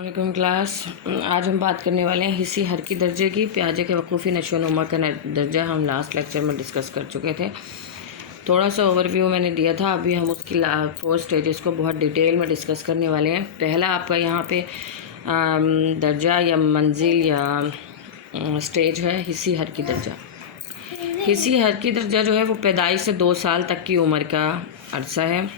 वालेकुम क्लास। आज हम बात करने वाले हैं हिस्सी हरकी दर्जे की। प्याजे के वकूफ़ी नशोनुमा का दर्जा हम लास्ट लेक्चर में डिस्कस कर चुके थे। थोड़ा सा ओवरव्यू मैंने दिया था। अभी हम उसकी 4 स्टेजेस को बहुत डिटेल में डिस्कस करने वाले हैं। पहला आपका यहाँ पे दर्जा या मंजिल या स्टेज है हिस्सी हरकी दर्जा। हिस्सी हरकी दर्जा जो है वो पैदाइश से 2 साल तक की उम्र का अरसा है।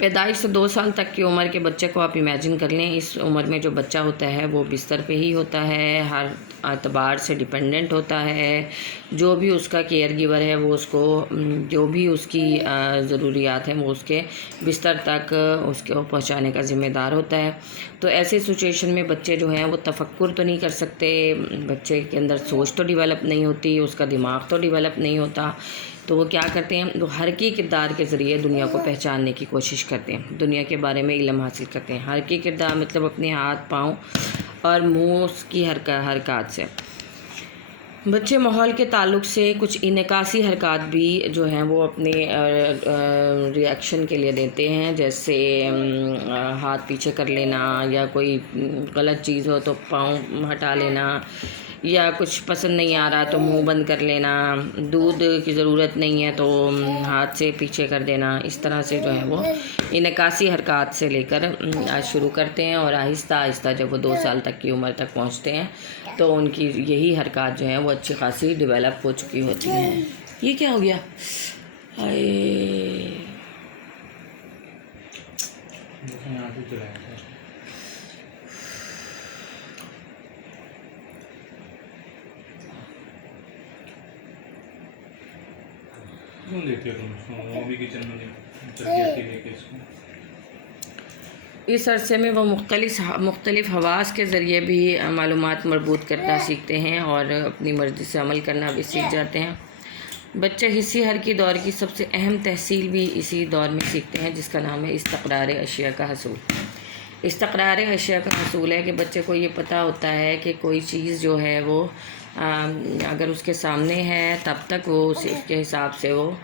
पैदाइश से 2 साल तक की उम्र के बच्चे को आप इमेजिन कर लें। इस उम्र में जो बच्चा होता है वो बिस्तर पे ही होता है, हर एतबार से डिपेंडेंट होता है। जो भी उसका केयर गिवर है वो उसको जो भी उसकी ज़रूरियात हैं वो उसके बिस्तर तक उसको पहुंचाने का ज़िम्मेदार होता है। तो ऐसे सिचुएशन में बच्चे जो हैं वो तफक्कुर तो नहीं कर सकते, बच्चे के अंदर सोच तो डेवलप नहीं होती, उसका दिमाग तो डेवलप नहीं होता। तो वो क्या करते हैं, वो हरकी किरदार के ज़रिए दुनिया को पहचानने की कोशिश करते हैं, दुनिया के बारे में इल्म हासिल करते हैं। हरकी किरदार मतलब अपने हाथ पाँव और मुँह की हरकत से। बच्चे माहौल के ताल्लुक़ से कुछ इनकासी हरकत भी जो हैं वो अपने रिएक्शन के लिए देते हैं, जैसे हाथ पीछे कर लेना या कोई गलत चीज़ हो तो पाँव हटा लेना, या कुछ पसंद नहीं आ रहा तो मुंह बंद कर लेना, दूध की ज़रूरत नहीं है तो हाथ से पीछे कर देना। इस तरह से जो है वो इनकासी हरकत से लेकर शुरू करते हैं और आहिस्ता आहिस्ता जब वो 2 साल तक की उम्र तक पहुंचते हैं तो उनकी यही हरकत जो है वो अच्छी खासी डेवलप हो चुकी होती हैं। ये क्या हो गया? क्यों लेते हो तुम? वो भी किचन में चल गया थी लेके इसको। इस अरसे में वो मुख्तलिफ़ हवास के ज़रिए भी मालूमात मरबूत करना सीखते हैं और अपनी मर्ज़ी से अमल करना भी सीख जाते हैं। बच्चे हिस्सी हरकी दौर की सबसे अहम तहसील भी इसी दौर में सीखते हैं, जिसका नाम है इस्तक़रार अशिया का हसूल। इस्तक़रार अशिया का हसूल है कि बच्चे को ये पता होता है कि कोई चीज़ जो है वो अगर उसके सामने है तब तक वो उसके हिसाब से वो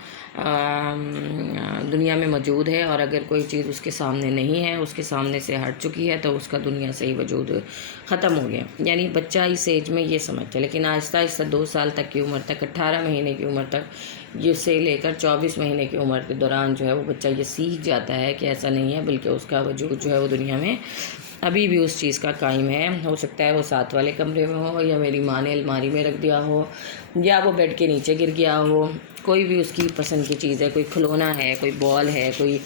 दुनिया में मौजूद है, और अगर कोई चीज़ उसके सामने नहीं है, उसके सामने से हट चुकी है, तो उसका दुनिया से ही वजूद ख़त्म हो गया। यानी बच्चा इस एज में ये समझता है। लेकिन आहिस्ता आहिस्ता 2 साल तक की उम्र तक, 18 महीने की उम्र तक, जिससे लेकर 24 महीने की उम्र के दौरान जो है वो बच्चा ये सीख जाता है कि ऐसा नहीं है, बल्कि उसका वजूद जो है वो दुनिया में अभी भी उस चीज़ का कायम है। हो सकता है वो साथ वाले कमरे में हो, या मेरी माँ ने अलमारी में रख दिया हो, या वो बेड के नीचे गिर गया हो। कोई भी उसकी पसंद की चीज़ है, कोई खिलौना है, कोई बॉल है, कोई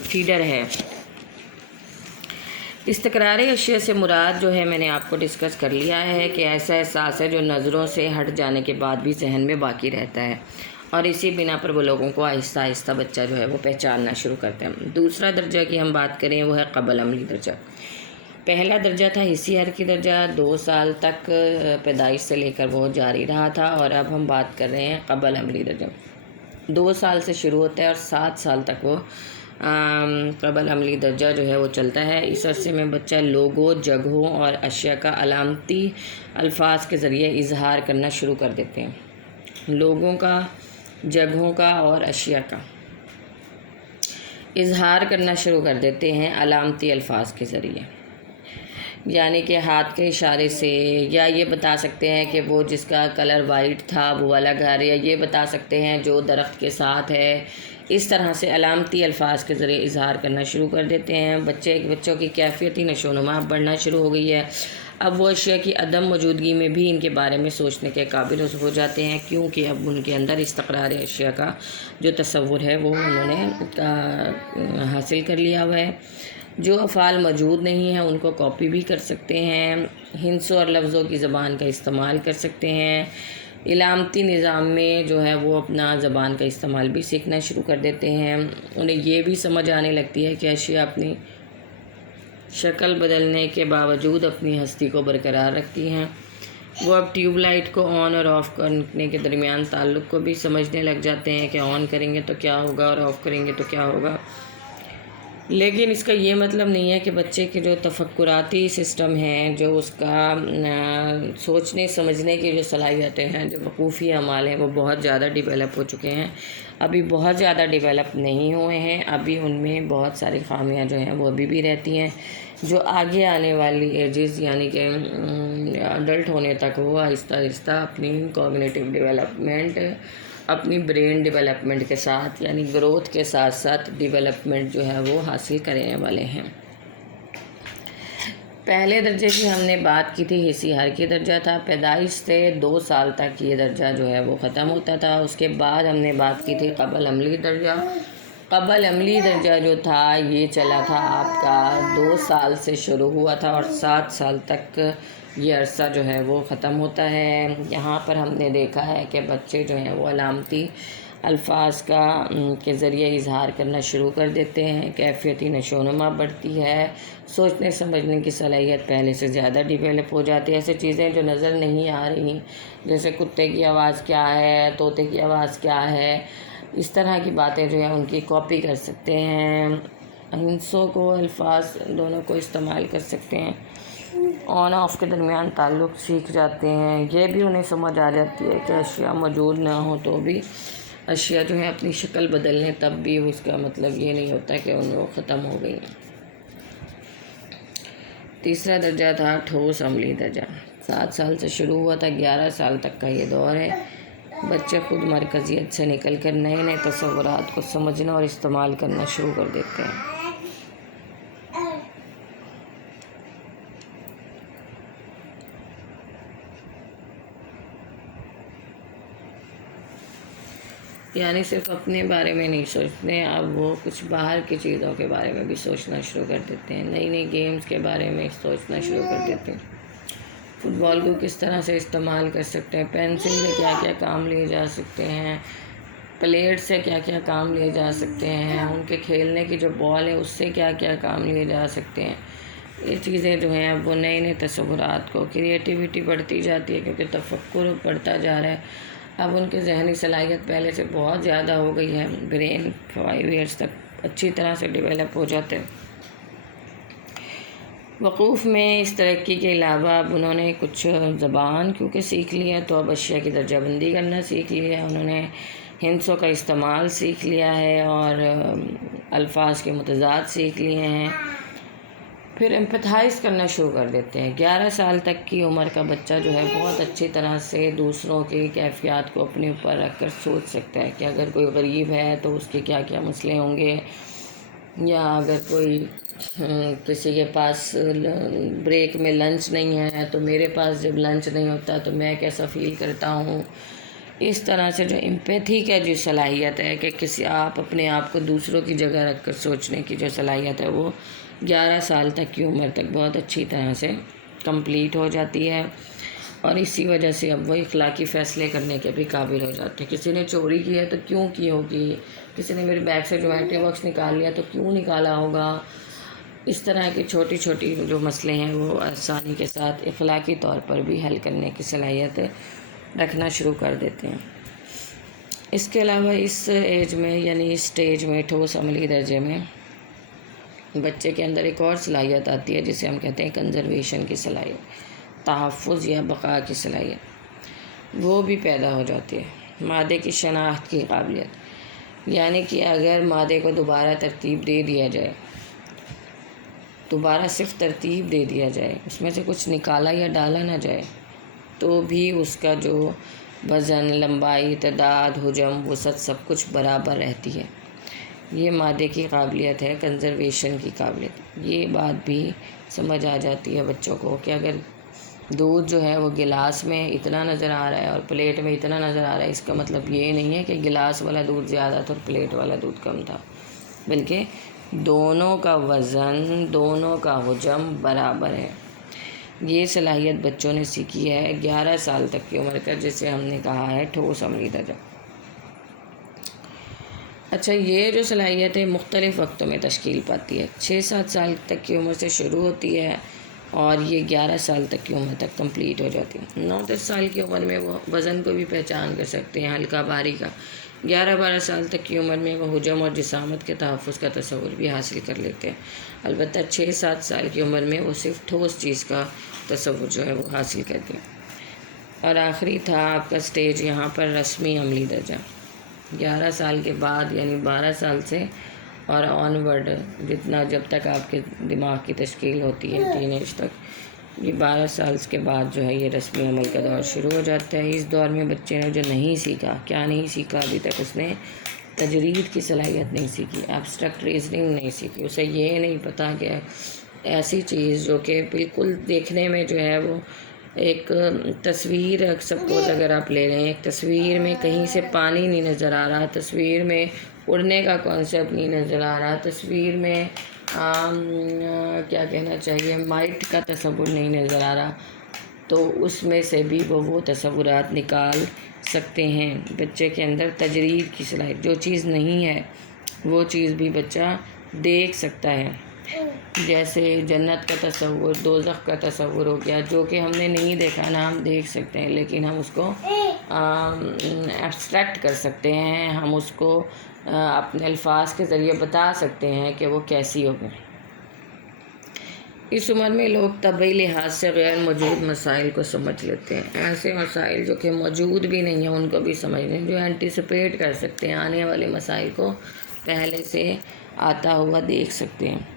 फीडर है। इस्तक़रार अशिया से मुराद जो है मैंने आपको डिस्कस कर लिया है कि ऐसा एहसास है जो नज़रों से हट जाने के बाद भी जहन में बाकी रहता है, और इसी बिना पर वो लोगों को आहिस्ता आहिस्ता बच्चा जो है वो पहचानना शुरू करता है। दूसरा दर्जा की हम बात करें वो है क़बल अमली दर्जा। पहला दर्जा था हिस्सी हरकी दर्जा, 2 साल तक पैदाइश से लेकर वो जारी रहा था, और अब हम बात कर रहे हैं क़बल अमली दर्जा। 2 साल से शुरू होता है और 7 साल तक वो क़बल अमली दर्जा जो है वो चलता है। इस अरसे में बच्चा लोगों, जगहों और अशिया का अलामती अल्फाज के ज़रिए इजहार करना शुरू कर देते हैं। लोगों का, जगहों का और अशिया का इजहार करना शुरू कर देते हैं अलामती अल्फाज के ज़रिए, यानी कि हाथ के इशारे से, या ये बता सकते हैं कि वो जिसका कलर वाइट था वो वाला घर, या ये बता सकते हैं जो दरख्त के साथ है। इस तरह से अलामती अल्फाज के ज़रिए इजहार करना शुरू कर देते हैं। बच्चों की कैफियती नशोनुमा बढ़ना शुरू हो गई है। अब वो अशिया की अदम मौजूदगी में भी इनके बारे में सोचने के काबिल हो जाते हैं, क्योंकि अब उनके अंदर इस्तक़रार अशिया का जो तसव्वुर है वो उन्होंने हासिल कर लिया हुआ है। जो अफ़ाल मौजूद नहीं हैं उनको कॉपी भी कर सकते हैं, हिंसों और लफ्ज़ों की ज़बान का इस्तेमाल कर सकते हैं। इलामती निज़ाम में जो है वो अपना ज़बान का इस्तेमाल भी सीखना शुरू कर देते हैं। उन्हें ये भी समझ आने लगती है कि अशिया अपनी शक्ल बदलने के बावजूद अपनी हस्ती को बरकरार रखती हैं। वो अब ट्यूबलाइट को ऑन और ऑफ़ करने के दरमियान ताल्लुक़ को भी समझने लग जाते हैं कि ऑन करेंगे तो क्या होगा और ऑफ़ करेंगे तो क्या होगा। لیکن اس کا یہ مطلب نہیں ہے کہ بچے کے جو تفکراتی سسٹم ہیں، جو اس کا سوچنے سمجھنے کی جو صلاحیتیں ہیں، جو وقوفی اعمال ہیں، وہ بہت زیادہ ڈیولپ ہو چکے ہیں۔ ابھی بہت زیادہ ڈیولپ نہیں ہوئے ہیں، ابھی ان میں بہت ساری خامیاں جو ہیں وہ ابھی بھی رہتی ہیں، جو آگے آنے والی ایجز یعنی کہ اڈلٹ ہونے تک وہ آہستہ آہستہ اپنی کوگنیٹیو ڈیولپمنٹ، اپنی برین ڈیولپمنٹ کے ساتھ یعنی گروتھ کے ساتھ ساتھ ڈیولپمنٹ جو ہے وہ حاصل کرنے والے ہیں۔ پہلے درجے کی ہم نے بات کی تھی، حسی حرکی درجہ تھا، پیدائش سے 2 سال تک یہ درجہ جو ہے وہ ختم ہوتا تھا۔ اس کے بعد ہم نے بات کی تھی قبل عملی درجہ۔ قبل عملی درجہ جو تھا یہ چلا تھا آپ کا 2 سال سے شروع ہوا تھا اور 7 سال تک یہ عرصہ جو ہے وہ ختم ہوتا ہے۔ یہاں پر ہم نے دیکھا ہے کہ بچے جو ہیں وہ علامتی الفاظ کے ذریعے اظہار کرنا شروع کر دیتے ہیں، کیفیتی نشوونما بڑھتی ہے، سوچنے سمجھنے کی صلاحیت پہلے سے زیادہ ڈیولپ ہو جاتی ہے۔ ایسے چیزیں جو نظر نہیں آ رہی جیسے کتے کی آواز کیا ہے، طوطے کی آواز کیا ہے، اس طرح کی باتیں جو ہیں ان کی کاپی کر سکتے ہیں، ہندسوں کو الفاظ دونوں کو استعمال کر سکتے ہیں، آن آف کے درمیان تعلق سیکھ جاتے ہیں۔ یہ بھی انہیں سمجھ آ جاتی ہے کہ اشیاء موجود نہ ہوں تو بھی اشیاء جو ہیں اپنی شکل بدل لیں، تب بھی اس کا مطلب یہ نہیں ہوتا کہ ان وہ ختم ہو گئی ہیں۔ تیسرا درجہ تھا ٹھوس عملی درجہ۔ 7 سال سے شروع ہوا تھا، 11 سال تک کا یہ دور ہے۔ بچے خود مرکزیت سے نکل کر نئے نئے تصورات کو سمجھنا اور استعمال کرنا شروع کر دیتے ہیں۔ یعنی صرف اپنے بارے میں نہیں سوچتے، اب وہ کچھ باہر کی چیزوں کے بارے میں بھی سوچنا شروع کر دیتے ہیں، نئی نئی گیمز کے بارے میں سوچنا شروع کر دیتے ہیں، فٹ بال کو کس طرح سے استعمال کر سکتے ہیں، پینسل سے کیا کیا کام لیے جا سکتے ہیں، پلیٹ سے کیا کیا کام لیے جا سکتے ہیں، ان کے کھیلنے کی جو بال ہے اس سے کیا کیا کام لیے جا سکتے ہیں۔ یہ چیزیں جو ہیں اب وہ نئے نئے تصورات کو، کریٹیوٹی بڑھتی جاتی ہے کیونکہ تفکر بڑھتا جا رہا ہے۔ اب ان کی ذہنی صلاحیت پہلے سے بہت زیادہ ہو گئی ہے، برین 5 ایئرس تک اچھی طرح سے ڈیولپ ہو جاتے ہیں۔ وقوف میں اس ترقی کے علاوہ اب انہوں نے کچھ زبان کیونکہ سیکھ لیا تو اب اشیاء کی درجہ بندی کرنا سیکھ لیا، انہوں نے ہندسوں کا استعمال سیکھ لیا ہے اور الفاظ کے متضاد سیکھ لیے ہیں، پھر امپیتھائز کرنا شروع کر دیتے ہیں۔ 11 سال تک کی عمر کا بچہ جو ہے بہت اچھی طرح سے دوسروں کی کیفیات کو اپنے اوپر رکھ کر سوچ سکتا ہے کہ اگر کوئی غریب ہے تو اس کے کیا کیا مسئلے ہوں گے، یا اگر کوئی کسی کے پاس بریک میں لنچ نہیں ہے تو میرے پاس جب لنچ نہیں ہوتا تو میں کیسا فیل کرتا ہوں۔ اس طرح سے جو امپیتھی کا جو صلاحیت ہے کہ آپ اپنے آپ کو دوسروں کی جگہ رکھ کر سوچنے کی جو صلاحیت ہے وہ 11 سال تک کی عمر تک بہت اچھی طرح سے کمپلیٹ ہو جاتی ہے، اور اسی وجہ سے اب وہ اخلاقی فیصلے کرنے کے بھی قابل ہو جاتے ہیں۔ کسی نے چوری کی ہے تو کیوں کی ہوگی، کسی نے میرے بیگ سے جومیٹری باکس نکال لیا تو کیوں نکالا ہوگا، اس طرح کی چھوٹی چھوٹی جو مسئلے ہیں وہ آسانی کے ساتھ اخلاقی طور پر بھی حل کرنے کی صلاحیت رکھنا شروع کر دیتے ہیں۔ اس کے علاوہ اس ایج میں یعنی اس سٹیج میں ٹھوس عملی درجے میں بچے کے اندر ایک اور صلاحیت آتی ہے جسے ہم کہتے ہیں کنزرویشن کی صلاحیت، تحفظ یا بقا کی صلاحیت، وہ بھی پیدا ہو جاتی ہے۔ مادے کی شناخت کی قابلیت، یعنی کہ اگر مادے کو دوبارہ ترتیب دے دیا جائے، دوبارہ صرف ترتیب دے دیا جائے، اس میں سے کچھ نکالا یا ڈالا نہ جائے تو بھی اس کا جو وزن، لمبائی، تعداد، حجم، وسعت سب کچھ برابر رہتی ہے۔ یہ مادے کی قابلیت ہے، کنزرویشن کی قابلیت۔ یہ بات بھی سمجھ آ جاتی ہے بچوں کو کہ اگر دودھ جو ہے وہ گلاس میں اتنا نظر آ رہا ہے اور پلیٹ میں اتنا نظر آ رہا ہے، اس کا مطلب یہ نہیں ہے کہ گلاس والا دودھ زیادہ تھا اور پلیٹ والا دودھ کم تھا، بلکہ دونوں کا وزن، دونوں کا حجم برابر ہے۔ یہ صلاحیت بچوں نے سیکھی ہے 11 سال تک کی عمر کا، جسے ہم نے کہا ہے ٹھوس عملی درجہ۔ اچھا، یہ جو صلاحیت ہے مختلف وقتوں میں تشکیل پاتی ہے۔ 6-7 سال تک کی عمر سے شروع ہوتی ہے اور یہ 11 سال تک کی عمر تک کمپلیٹ ہو جاتی ہے۔ 9-10 سال کی عمر میں وہ وزن کو بھی پہچان کر سکتے ہیں، ہلکا بھاری کا، 11-12 साल तक की उम्र में वो हुजम और जिसामत के तहफ़्फ़ुज़ का तसव्वुर भी हासिल कर लेते हैं। अलबत्ता 6-7 साल की उम्र में वो सिर्फ ठोस चीज़ का तसव्वुर जो है वो हासिल करते हैं। और आखिरी था आपका स्टेज यहाँ पर रस्मी अमली दर्जा। 11 साल के बाद यानी 12 साल से और ऑनवर्ड जितना जब तक आपके दिमाग की तश्कील होती है टीनेज तक, ये 12 साल के बाद जो है ये रस्मी अमल का दौर शुरू हो जाता है। इस दौर में बच्चे ने जो नहीं सीखा, क्या नहीं सीखा अभी तक, उसने तजरीद की सलाहियत नहीं सीखी, एब्स्ट्रैक्ट रीजनिंग नहीं सीखी। उसे ये नहीं पता कि ऐसी चीज़ जो कि बिल्कुल देखने में जो है वो एक तस्वीर, सपोज अगर आप ले रहे हैं, एक तस्वीर में कहीं से पानी नहीं नज़र आ रहा, तस्वीर में उड़ने का कॉन्सेप्ट नहीं नज़र आ रहा, तस्वीर में क्या कहना चाहिए माइट का तस्वुर नहीं नज़र आ रहा, तो उसमें से भी वो तस्वुरात निकाल सकते हैं। बच्चे के अंदर तजरीद की सलाहियत, जो चीज़ नहीं है वो चीज़ भी बच्चा देख सकता है। जैसे जन्नत का तस्वुर, दोज़ख का तस्वुर हो गया, जो कि हमने नहीं देखा ना, हम देख सकते हैं लेकिन हम उसको एब्स्ट्रैक्ट कर सकते हैं, हम उसको अपने अल्फाज के ज़रिए बता सकते हैं कि वो कैसी होगी। इस उम्र में लोग तबई लिहाज से गैर मौजूद मसाइल को समझ लेते हैं। ऐसे मसाइल जो कि मौजूद भी नहीं हैं उनको भी समझ लें, जो एंटिसिपेट कर सकते हैं, आने वाले मसाइल को पहले से आता हुआ देख सकते हैं।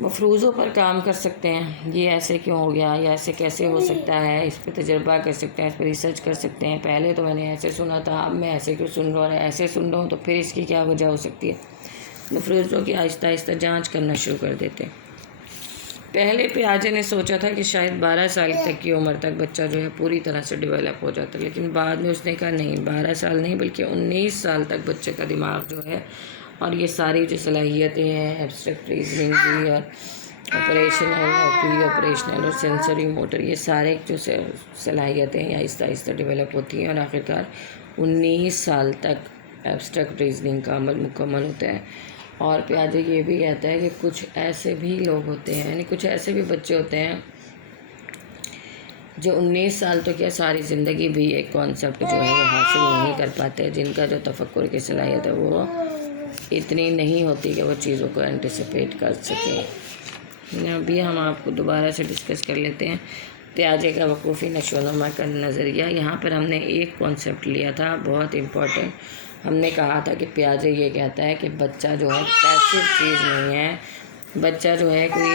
मफरूज़ों पर काम कर सकते हैं, ये ऐसे क्यों हो गया, या ऐसे कैसे हो सकता है, इस पर तजर्बा कर सकते हैं, इस पर रिसर्च कर सकते हैं। पहले तो मैंने ऐसे सुना था, अब मैं ऐसे क्यों सुन रहा हूँ, ऐसे सुन रहा हूँ, तो फिर इसकी क्या वजह हो सकती है। मफरूज़ों की आहिस्ता आहिस्ता जांच करना शुरू कर देते हैं। पहले पियाजे ने सोचा था कि शायद 12 साल तक की उम्र तक बच्चा जो है पूरी तरह से डेवलप हो जाता है, लेकिन बाद में उसने कहा नहीं, 12 साल नहीं बल्कि 19 साल तक बच्चे का दिमाग जो है और ये सारी जो सलाहियतें हैं, एब्स्ट्रैक्ट रीजनिंग की और ऑपरेशनल और प्री ऑपरेशनल और सेंसरी मोटर, ये सारे जो सलाहियतें आहिस्ता आहिस्ता डेवलप होती हैं और आखिरकार 19 साल तक एब्स्ट्रैक्ट रीजनिंग का अमल मुकम्मल होता है। और पियाजे ये भी कहता है कि कुछ ऐसे भी लोग होते हैं, यानी कुछ ऐसे भी बच्चे होते हैं जो 19 साल तो क्या सारी ज़िंदगी भी एक कॉन्सेप्ट जो है वो हासिल नहीं कर पाते, जिनका जो तफक्कुर की सलाहियत है वो इतनी नहीं होती कि वो चीज़ों को एंटिसिपेट कर सकें। अभी हम आपको दोबारा से डिस्कस कर लेते हैं पियाजे का वकूफ़ी नशोनुमा का नज़रिया। यहाँ पर हमने एक कॉन्सेप्ट लिया था बहुत इम्पोर्टेंट। हमने कहा था कि पियाजे ये कहता है कि बच्चा जो है पैसिव चीज़ नहीं है, बच्चा जो है कोई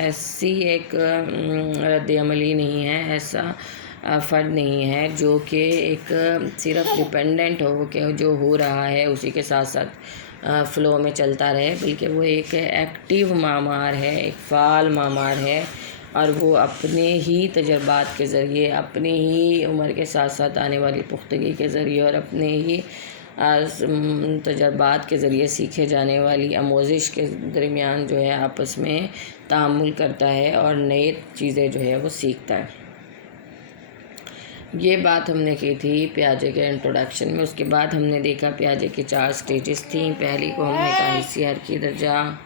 ऐसी एक रद्द-ए-अमली नहीं है, ऐसा फ़र्द नहीं है जो कि एक सिर्फ डिपेंडेंट हो कि जो हो रहा है उसी के साथ साथ फ़्लो में चलता रहे, बल्कि वो एक एक्टिव मामार है, एक फ़ाल मामार है, और वो अपने ही तजर्बात के ज़रिए, अपनी ही उम्र के साथ साथ आने वाली पुख्तगी के ज़रिए और अपने ही तजर्बात के ज़रिए सीखे जाने वाली आमोज़िश के दरमियान जो है आपस में तामुल करता है और नई चीज़ें जो है वो सीखता है। ये बात हमने की थी पियाजे के इंट्रोडक्शन में। उसके बाद हमने देखा पियाजे की 4 स्टेजेस थी। पहली को हमने कहा हिस्सियारकी दर्जा,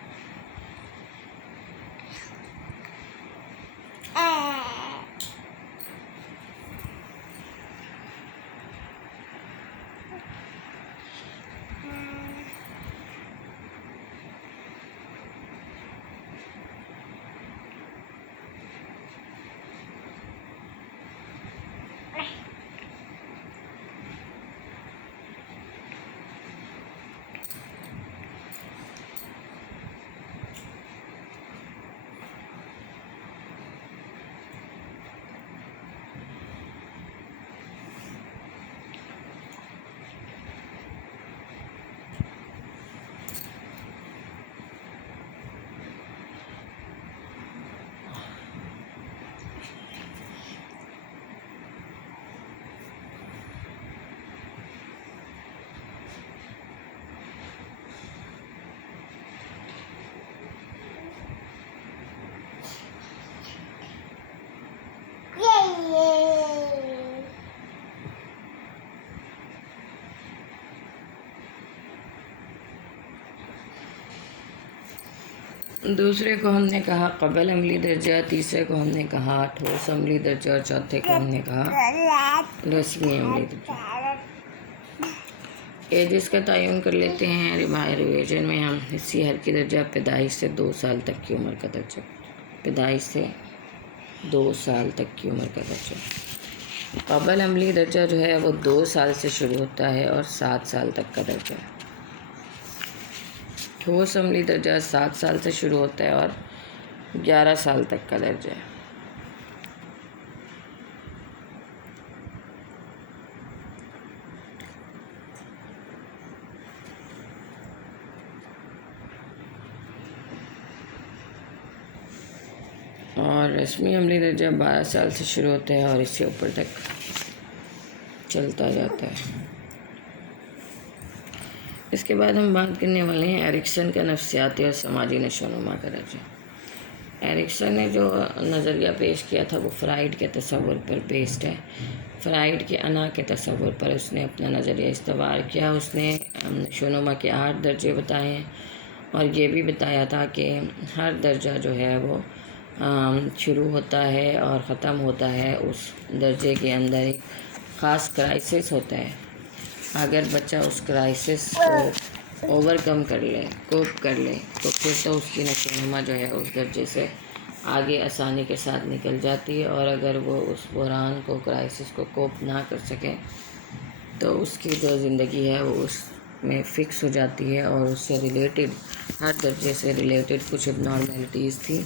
दूसरे को हमने कहा क़बल अमली दर्जा, तीसरे को हमने कहा ठोस अमली दर्जा और चौथे को हमने कहा रस्मी अमली दर्जा। ایجز کا تعین کر لیتے ہیں ریویژن میں ہم. حصی حرکی درجہ پیدائش سے 2 سال تک کی عمر کا درجہ. پیدائش سے 2 سال تک کی عمر کا درجہ. قبل عملی درجہ جو ہے وہ 2 سال سے شروع ہوتا ہے اور 7 سال تک کا درجہ ہے. ٹھوس عملی درجہ 7 سال سے شروع ہوتا ہے اور 11 سال تک کا درجہ ہے. اور رسمی عملی درجہ 12 سال سے شروع ہوتا ہے اور اس سے اوپر تک چلتا جاتا ہے. اس کے بعد ہم بات کرنے والے ہیں ایرکسن کا نفسیاتی اور سماجی نشو و نما کا درجہ. ایرکسن نے جو نظریہ پیش کیا تھا وہ فرائیڈ کے تصور پر بیسڈ ہے. فرائیڈ کے انا کے تصور پر اس نے اپنا نظریہ استوار کیا. اس نے نشو و نما کے 8 درجے بتائے ہیں اور یہ بھی بتایا تھا کہ ہر درجہ جو ہے وہ شروع ہوتا ہے اور ختم ہوتا ہے اس درجے کے اندر ایک خاص کرائسس ہوتا ہے. اگر بچہ اس کرائسس کو اوور کم کر لے، کوپ کر لے، تو پھر تو اس کی نشو و نما جو ہے اس درجے سے آگے آسانی کے ساتھ نکل جاتی ہے. اور اگر وہ اس بحران کو، کرائسس کو کوپ نہ کر سکے تو اس کی جو زندگی ہے وہ اس میں فکس ہو جاتی ہے. اور اس سے ریلیٹڈ، ہر درجے سے ریلیٹڈ کچھ اب نارملٹیز تھی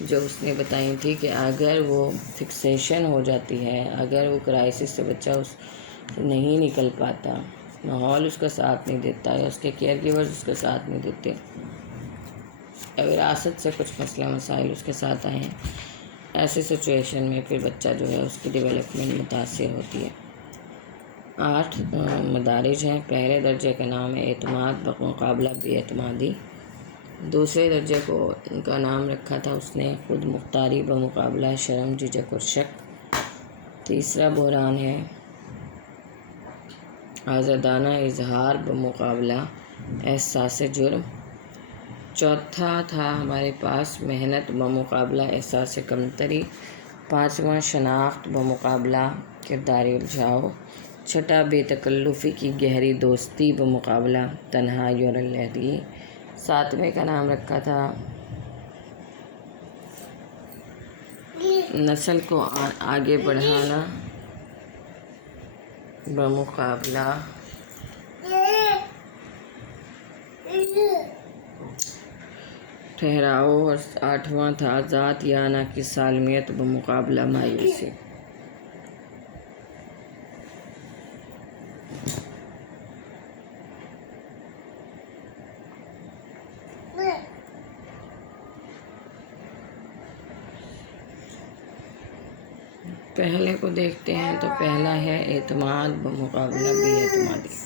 جو اس نے بتائی تھی کہ اگر وہ فکسیشن ہو جاتی ہے، اگر وہ کرائسس سے بچہ اس نہیں نکل پاتا، ماحول اس کا ساتھ نہیں دیتا یا اس کے کیئر گیورز اس کا ساتھ نہیں دیتے، وراثت سے کچھ مسئلہ مسائل اس کے ساتھ آئے ہیں، ایسی سچویشن میں پھر بچہ جو ہے اس کی ڈیولپمنٹ متاثر ہوتی ہے. 8 مدارج ہیں. پہلے درجے کا نام ہے اعتماد بمقابلہ بے اعتمادی. دوسرے درجے کو ان کا نام رکھا تھا اس نے خود مختاری بمقابلہ شرم، جھجک اور شک. تیسرا بحران ہے آزادانہ اظہار بمقابلہ احساس جرم. چوتھا تھا ہمارے پاس محنت بمقابلہ احساس کمتری. 5واں شناخت بمقابلہ کرداری الجھاؤ. چھٹا بے تکلفی کی گہری دوستی بمقابلہ تنہائی اور علیحدگی. 7ویں کا نام رکھا تھا نسل کو آگے بڑھانا بمقابلہ ٹھہراؤ. اور 8واں تھا ذات یا انا کی سالمیت بمقابلہ مایوسی. پہلے کو دیکھتے ہیں تو پہلا ہے اعتماد بمقابلہ بے اعتمادی.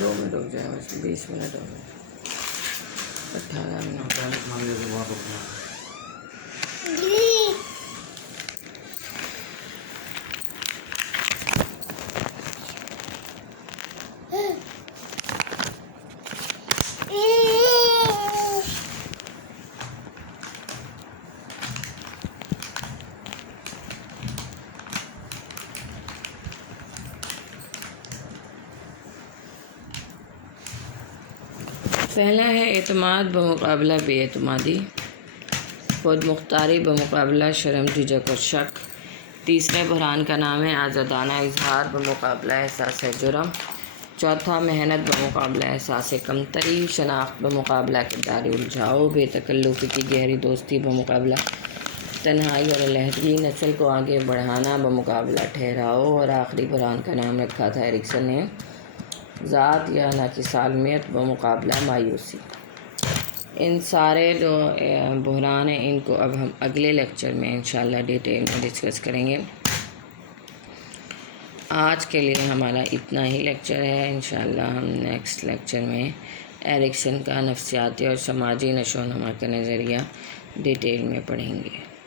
دو منٹ رک جائے بس، 20 منٹ ہو گئے. 18 منٹ. پہلا ہے اعتماد بمقابلہ بے اعتمادی. خود مختاری بمقابلہ شرم، جھجک اور شک. تیسرے بحران کا نام ہے آزادانہ اظہار بمقابلہ احساس جرم. چوتھا محنت بمقابلہ احساس کمتری. شناخت بمقابلہ کرداری الجھاؤ. بے تکلفی کی گہری دوستی بمقابلہ تنہائی اور علیحدگی. نسل کو آگے بڑھانا بمقابلہ ٹھہراؤ. اور آخری بحران کا نام رکھا تھا ایرکسن نے ذات یا ناقص عالمیت بمقابلہ مایوسی۔ ان سارے جو بحران ہیں ان کو اب ہم اگلے لیکچر میں انشاءاللہ ڈیٹیل میں ڈسکس کریں گے۔ آج کے لیے ہمارا اتنا ہی لیکچر ہے، انشاءاللہ ہم نیکسٹ لیکچر میں ایرکسن کا نفسیاتی اور سماجی نشو و نما کا نظریہ ڈیٹیل میں پڑھیں گے۔